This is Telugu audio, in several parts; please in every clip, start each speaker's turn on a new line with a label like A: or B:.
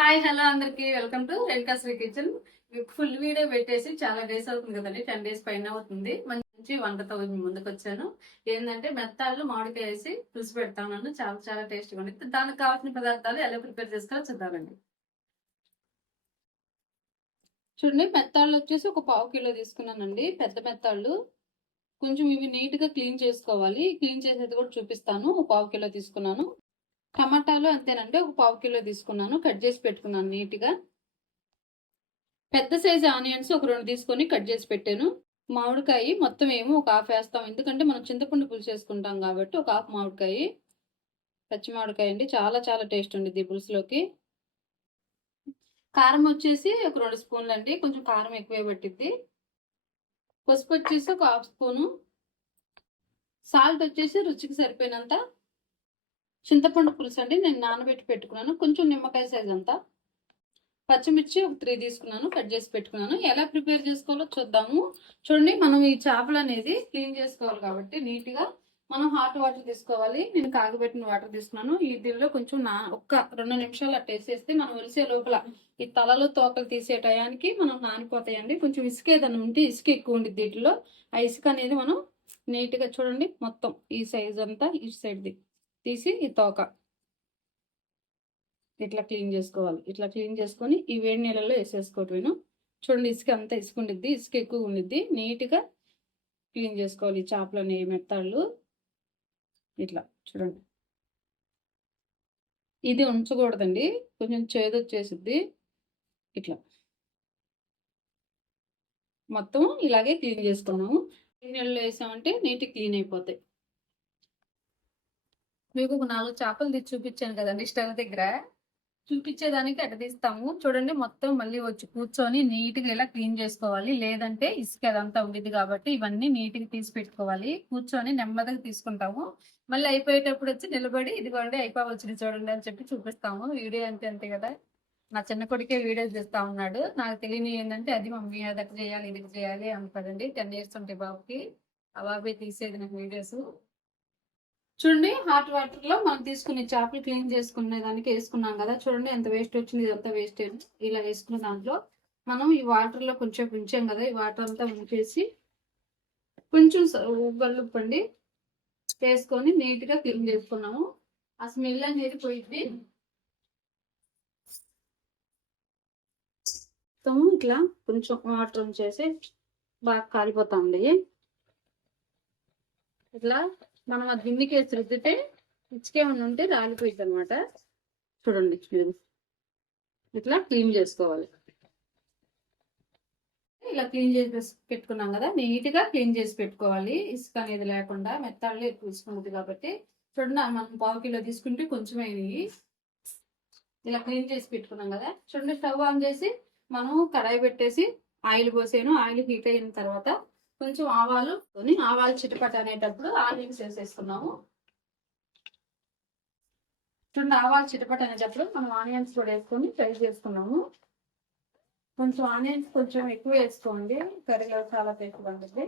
A: హాయ్ హలో అందరికి. Welcome to Renuka Sri kitchen. Full video పెట్టేసి చాలా డేస్ అవుతుంది కదండి. టెన్ డేస్ పైన అవుతుంది. మంచి వంటతో ముందుకు వచ్చాను. ఏంటంటే మెత్తాలు మామిడికాయ వేసి పులుసు పెడతాను చాలా చాలా టేస్ట్గా ఉంది. దానికి కావాల్సిన పదార్థాలు ఎలా ప్రిపేర్ చేసుకోవాలో చూద్దామండి. చూడండి మెత్తాళ్ళు వచ్చేసి ఒక పావు కిలో తీసుకున్నానండి. పెద్ద మెత్తాళ్ళు. కొంచెం ఇవి నీట్గా క్లీన్ చేసుకోవాలి. క్లీన్ చేసేది కూడా చూపిస్తాను. ఒక పావు కిలో తీసుకున్నాను. టమాటాలు అంతేనండి. ఒక పావు కిలో తీసుకున్నాను. కట్ చేసి పెట్టుకున్నాను నీట్గా. పెద్ద సైజు ఆనియన్స్ ఒక రెండు తీసుకొని కట్ చేసి పెట్టాను. మామిడికాయ మొత్తం ఏమో ఒక హాఫ్ వేస్తాం. ఎందుకంటే మనం చింతపండు పులుసు చేసుకుంటాం కాబట్టి ఒక హాఫ్ మామిడికాయ. పచ్చి మామిడికాయ అండి. చాలా చాలా టేస్ట్ ఉంది పులుసులోకి. కారం వచ్చేసి ఒక రెండు స్పూన్లు అండి. కొంచెం కారం ఎక్కువే పట్టిద్ది. పసుపు వచ్చేసి ఒక హాఫ్ స్పూను. సాల్ట్ వచ్చేసి రుచికి సరిపోయినంత చింతపండు పులుసు అండి నేను నానబెట్టి పెట్టుకున్నాను. కొంచెం నిమ్మకాయ సైజ్ అంతా. పచ్చిమిర్చి ఒక త్రీ తీసుకున్నాను కట్ చేసి పెట్టుకున్నాను. ఎలా ప్రిపేర్ చేసుకోవాలో చూద్దాము. చూడండి మనం ఈ చేపలు అనేది క్లీన్ చేసుకోవాలి కాబట్టి నీట్గా మనం హాట్ వాటర్ తీసుకోవాలి. నేను కాగబెట్టిన వాటర్ తీసుకున్నాను. ఈ దీనిలో కొంచెం నా ఒక్క రెండు నిమిషాలు అట్టేసేస్తే మనం ఒలిసే లోపల ఈ తలలో తోకలు తీసే టయానికి మనం నానిపోతాయండి. కొంచెం ఇసుక ఏదైనా ఉంటే ఇసుక ఎక్కువ ఉండి దీంట్లో. ఆ ఇసుక అనేది మనం నీట్గా చూడండి మొత్తం ఈ సైజ్ అంతా ఈ సైడ్ది తీసి ఈ తోక ఇట్లా క్లీన్ చేసుకోవాలి. ఇట్లా క్లీన్ చేసుకొని ఈ వేడి నీళ్ళలో వేసేసుకోవటం చూడండి ఇసుక అంతా ఇసుక ఉండిద్ది ఇసుక ఎక్కువ ఉండిద్ది. నీట్గా క్లీన్ చేసుకోవాలి ఈ చేపలని మెత్తాళ్ళు. ఇట్లా చూడండి. ఇది ఉంచకూడదండి కొంచెం చేదు వచ్చేసిద్ది. ఇట్లా. మొత్తం ఇలాగే క్లీన్ చేసుకున్నాము. నీళ్ళలో వేసామంటే నీట్గా క్లీన్ అయిపోతాయి. మీకు ఒక నాలుగు చేపలు తీసి చూపించాను కదండి స్టవ్ దగ్గర. చూపించేదానికి అట్ట తీస్తాము. చూడండి మొత్తం మళ్ళీ వచ్చి కూర్చొని నీట్గా ఇలా క్లీన్ చేసుకోవాలి. లేదంటే ఇసుక అదంతా ఉండేది కాబట్టి ఇవన్నీ నీట్గా తీసి పెట్టుకోవాలి. కూర్చొని నెమ్మదిగా తీసుకుంటాము. మళ్ళీ అయిపోయేటప్పుడు వచ్చి నిలబడి ఇదిగోండి అయిపోవచ్చింది చూడండి అని చెప్పి చూపిస్తాము. వీడియో అంతే అంతే కదా. నా చిన్న కొడుకే వీడియో చేస్తా ఉన్నాడు. నాకు తెలియని ఏంటంటే అది మమ్మీ అదొక చేయాలి ఇది చేయాలి అనుకోదండి టెన్ ఇయర్స్ ఉంటాయి బాబుకి. ఆ బాబే తీసేది నాకు వీడియోస్. చూడండి హాట్ వాటర్లో మనం తీసుకునే చేపలు క్లీన్ చేసుకునే దానికి వేసుకున్నాం కదా. చూడండి ఎంత వేస్ట్ వచ్చింది ఇదంతా వేస్ట్ ఇలా వేసుకున్న దాంట్లో మనం ఈ వాటర్లో కొంచెం ఉంచాం కదా ఈ వాటర్ అంతా ఉంచేసి కొంచెం ఉప్పండి వేసుకొని నీట్గా క్లీన్ చేసుకున్నాము. ఆ స్మెల్ అనేది పోయింది ఇట్లా కొంచెం వాటర్ ఉంచేసి బాగా కాలిపోతాండి ఇట్లా మనం ఆ గిన్నెకి వేసి రుద్దితే ఇచ్చుకేమన్నా ఉంటే రాలిపోయింది అనమాట చూడండి. మీరు ఇట్లా క్లీన్ చేసుకోవాలి. ఇలా క్లీన్ చేసి పెట్టుకున్నాం కదా. నీట్గా క్లీన్ చేసి పెట్టుకోవాలి. ఇసుక అనేది లేకుండా మెత్తాళ్ళు ఎక్కువ కాబట్టి. చూడండి మనం పావు కిలో తీసుకుంటే కొంచెం అయినాయి ఇలా క్లీన్ చేసి పెట్టుకున్నాం కదా. చూడండి స్టవ్ ఆన్ చేసి మనం కడాయి పెట్టేసి ఆయిల్ పోసాను. ఆయిల్ హీట్ అయిన తర్వాత కొంచెం ఆవాలు ఆవాలు చిటపట అనేటప్పుడు ఆనియన్స్ వేసేసుకున్నాము. చూడండి ఆవాలు చిటపట అనేటప్పుడు మనం ఆనియన్స్ కూడా వేసుకొని ఫ్రై చేసుకున్నాము. కొంచెం ఆనియన్స్ కొంచెం ఎక్కువ వేసుకోండి. కర్రీలో చాలా టేస్ట్ ఉంటుంది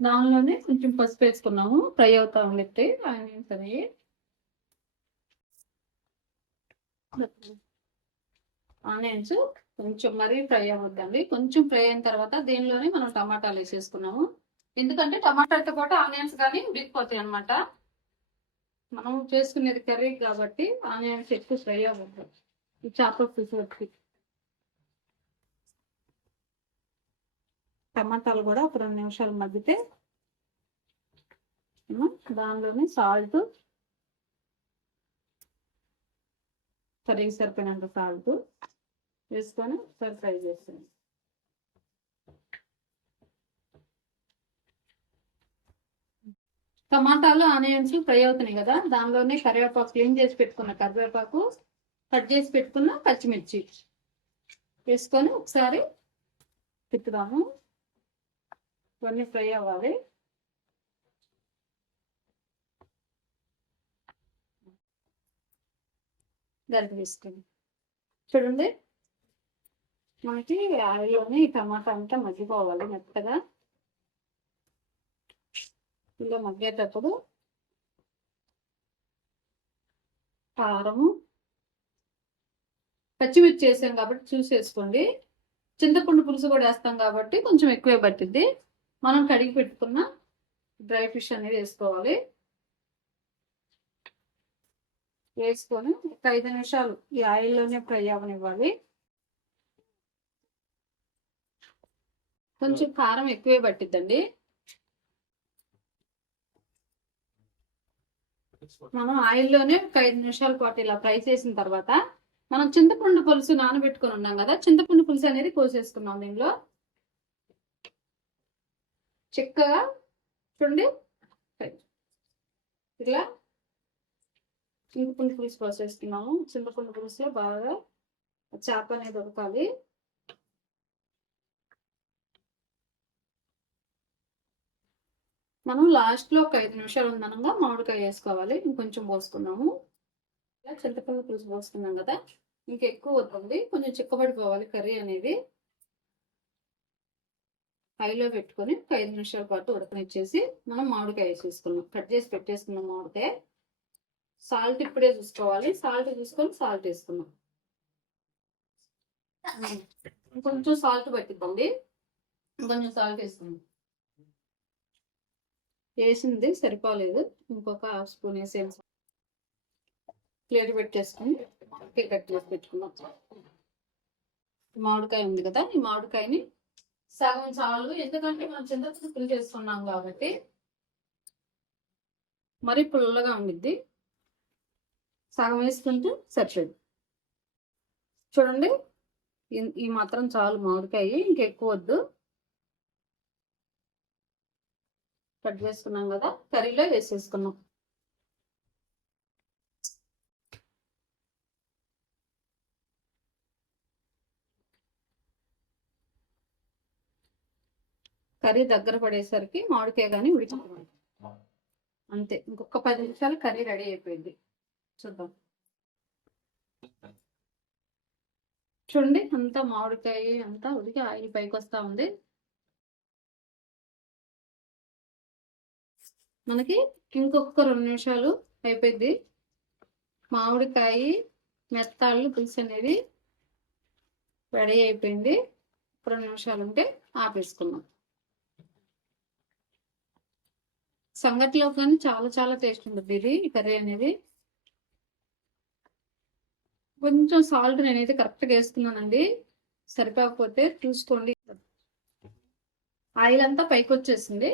A: దానిలోనే కొంచెం పసుపు వేసుకున్నాము. ఫ్రై అవుతా ఉండేది ఆనియన్స్ అనేవి. ఆనియన్స్ కొంచెం మరీ ఫ్రై అవ్వద్దండి. కొంచెం ఫ్రై అయిన తర్వాత దీనిలోనే మనం టమాటాలు వేసేసుకున్నాము. ఎందుకంటే టమాటాలతో పాటు ఆనియన్స్ కానీ ఉడికిపోతాయి అనమాట మనం చేసుకునేది కర్రీ కాబట్టి ఆనియన్స్ ఎక్కువ ఫ్రై అవ్వద్దు. ఈ చేపల పులుసు టమాటాలు కూడా ఒక రెండు నిమిషాలు మగ్గితే దానిలోనే సాల్ట్ సరిగ్గా సరిపోయినంత సాల్ట్ వేసుకొని ఒకసారి ఫ్రై చేస్తాను టమాటాలు ఆనియన్స్ ఫ్రై అవుతున్నాయి కదా దానిలోనే కరివేపాకు క్లీన్ చేసి పెట్టుకున్న కరివేపాకు కట్ చేసి పెట్టుకున్న పచ్చిమిర్చి వేసుకొని ఒకసారి తిప్పుదాము. ఇవన్నీ ఫ్రై అవ్వాలి. గరిట వేసుకొని చూడండి. మనకి ఆయిల్లోనే ఈ టమాటా అంతా మగ్గిపోవాలి మెత్తగా. ఇలా మగ్గేటప్పుడు కారము పచ్చిమిర్చి వేసాం కాబట్టి చూసేసుకోండి. చింతపండు పులుసు కూడా వేస్తాం కాబట్టి కొంచెం ఎక్కువే పట్టిద్ది. మనం కడిగి పెట్టుకున్న డ్రై ఫిష్ అనేది వేసుకోవాలి. వేసుకొని ఒక ఐదు నిమిషాలు ఈ ఆయిల్లోనే ఫ్రై అవనివ్వాలి కొంచెం కారం ఎక్కువే పట్టిద్దండి. మనం ఆయిల్లోనే ఒక ఐదు నిమిషాల పాటు ఇలా ఫ్రై చేసిన తర్వాత మనం చింతపండు పులుసు నానబెట్టుకొని ఉన్నాం కదా చింతపండు పులుసు అనేది కోసేసుకున్నాం దీనిలో. చిక్కగా చూడండి. ఇట్లా చింతపండు పులుసు పోసేస్తున్నాము చింతపండు పులుసు బాగా చేప అనేది ఉడకాలి మనం లాస్ట్లో ఒక ఐదు నిమిషాలు ఉందనగా మామిడికాయ వేసుకోవాలి. ఇంకొంచెం పోసుకున్నాము ఇలా చింతపండు పులుసు పోసుకున్నాం కదా. ఇంకెక్కువ వస్తుంది కొంచెం చిక్కబడిపోవాలి కర్రీ అనేది. హైలో పెట్టుకొని ఒక ఐదు నిమిషాల పాటు ఉడకనిచ్చేసి మనం మామిడికాయ వేసేసుకున్నాం కట్ చేసి పెట్టేసుకున్నాం మామిడికాయ. సాల్ట్ ఇప్పుడే చూసుకోవాలి. సాల్ట్ చూసుకొని సాల్ట్ వేసుకున్నాం కొంచెం సాల్ట్ పట్టిద్దండి. కొంచెం సాల్ట్ వేసుకున్నాం వేసింది సరిపోలేదు. ఇంకొక హాఫ్ స్పూన్ వేసేది ప్లేట్ పెట్టేసుకొని కేక్ కట్ చేసి పెట్టుకున్నాం మామిడికాయ ఉంది కదా ఈ మామిడికాయని సగం చాలు ఎందుకంటే మనం చింతపండు పులి చేసుకున్నాం కాబట్టి. మరి పుల్లగా ఉండిద్ది. సగం వేసుకుంటే సరిపోదు చూడండి. ఈ మాత్రం చాలు మామిడికాయ ఇంకెక్కువ వద్దు. కట్ చేసుకున్నాం కదా కర్రీలో వేసేసుకున్నాం. కర్రీ దగ్గర పడేసరికి మామిడికాయ కానీ ఉడికిపోయింది అంతే. ఇంకొక పది నిమిషాలు కర్రీ రెడీ అయిపోయింది. చూద్దాం. చూడండి అంతా మామిడికాయ అంతా ఉడికి ఆయిల్ పైకి వస్తా ఉంది. మనకి ఇంకొక రెండు నిమిషాలు అయిపోయింది. మామిడికాయ మెత్తాళ్ళు పులుసు అనేది రెడీ అయిపోయింది. రెండు నిమిషాలు ఉంటే ఆపేసుకున్నాం సంగటిలో కానీ చాలా చాలా టేస్ట్ ఉంటుంది ఇది కర్రీ అనేది. కొంచెం సాల్ట్ నేనైతే కరెక్ట్గా వేసుకున్నానండి. సరిపోకపోతే చూసుకోండి. ఆయిల్ అంతా పైకి వచ్చేసింది.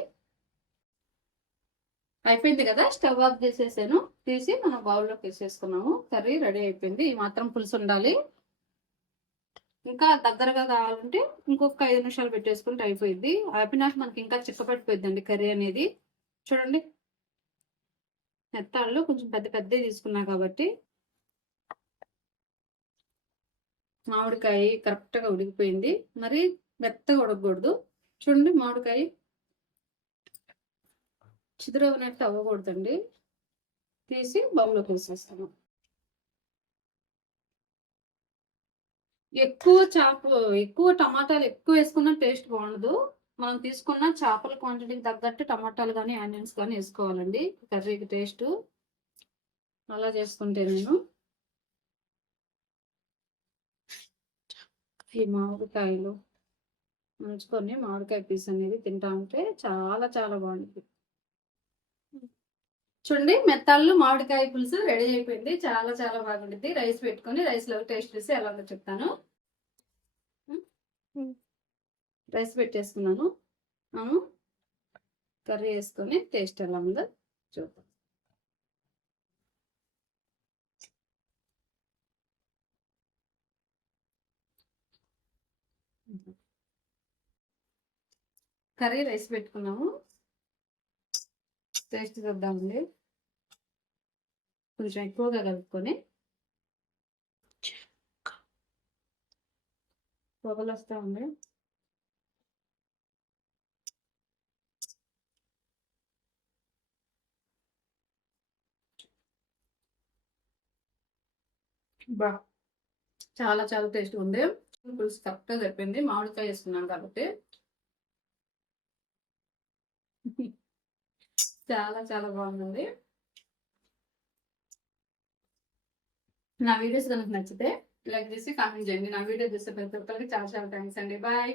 A: అయిపోయింది కదా స్టవ్ ఆఫ్ చేసేసాను. తీసి మనం బౌల్లోకి వేసేసుకున్నాము. కర్రీ రెడీ అయిపోయింది. ఈ మాత్రం పులుసు ఉండాలి. ఇంకా దగ్గరగా కావాలంటే ఇంకొక ఐదు నిమిషాలు పెట్టేసుకుంటే అయిపోయింది. అయిపోయినాక మనకి ఇంకా చిక్కపట్టిపోయిందండి కర్రీ అనేది. చూడండి. మెత్తాళ్ళు కొంచెం పెద్ద పెద్దవి తీసుకున్నా కాబట్టి మామిడికాయ కరెక్ట్గా ఉడికిపోయింది. మరి మెత్తగా ఉడకకూడదు. చూడండి మామిడికాయ చిదురవనట్టు అవ్వకూడదండి. తీసి బౌల్లోకి వేసేస్తాము ఎక్కువ చేప ఎక్కువ టమాటాలు ఎక్కువ వేసుకున్న టేస్ట్ బాగుండదు. మనం తీసుకున్న చేపల క్వాంటిటీకి తగ్గట్టు టమాటాలు కానీ ఆనియన్స్ కానీ వేసుకోవాలండి. కర్రీకి టేస్ట్ అలా చేసుకుంటే నేను ఈ మామిడికాయలు ముంచుకొని మామిడికాయ పీస్ అనేది తింటా ఉంటే చాలా చాలా బాగుంటుంది. చూడండి మెత్తాళ్ళు మామిడికాయ పులుసు రెడీ అయిపోయింది. చాలా చాలా బాగుంటుంది. రైస్ పెట్టుకొని రైస్లో టేస్ట్ చేసి ఎలా ఉందో చెప్తాను. రైస్ పెట్టేసుకున్నాను. కర్రీ వేసుకొని టేస్ట్ ఎలా ఉందో చూద్దాం. కర్రీ రైస్ పెట్టుకున్నాము. టేస్ట్ చూద్దామండి. కొంచెం ఎక్కువగా కలుపుకొని పొగలు వస్తూ ఉంది బా చాలా చాలా టేస్ట్ ఉంది. పులుసు కరెక్ట్గా సరిపోయింది. మామిడికాయ వేసుకున్నాం కాబట్టి. చాలా చాలా బాగుంది నా వీడియోస్ కనుక నచ్చితే లైక్ చేసి కామెంట్ చేయండి. నా వీడియో చూస్తే ప్రతి ఒక్కరికి చాలా చాలా థ్యాంక్స్ అండి. బాయ్.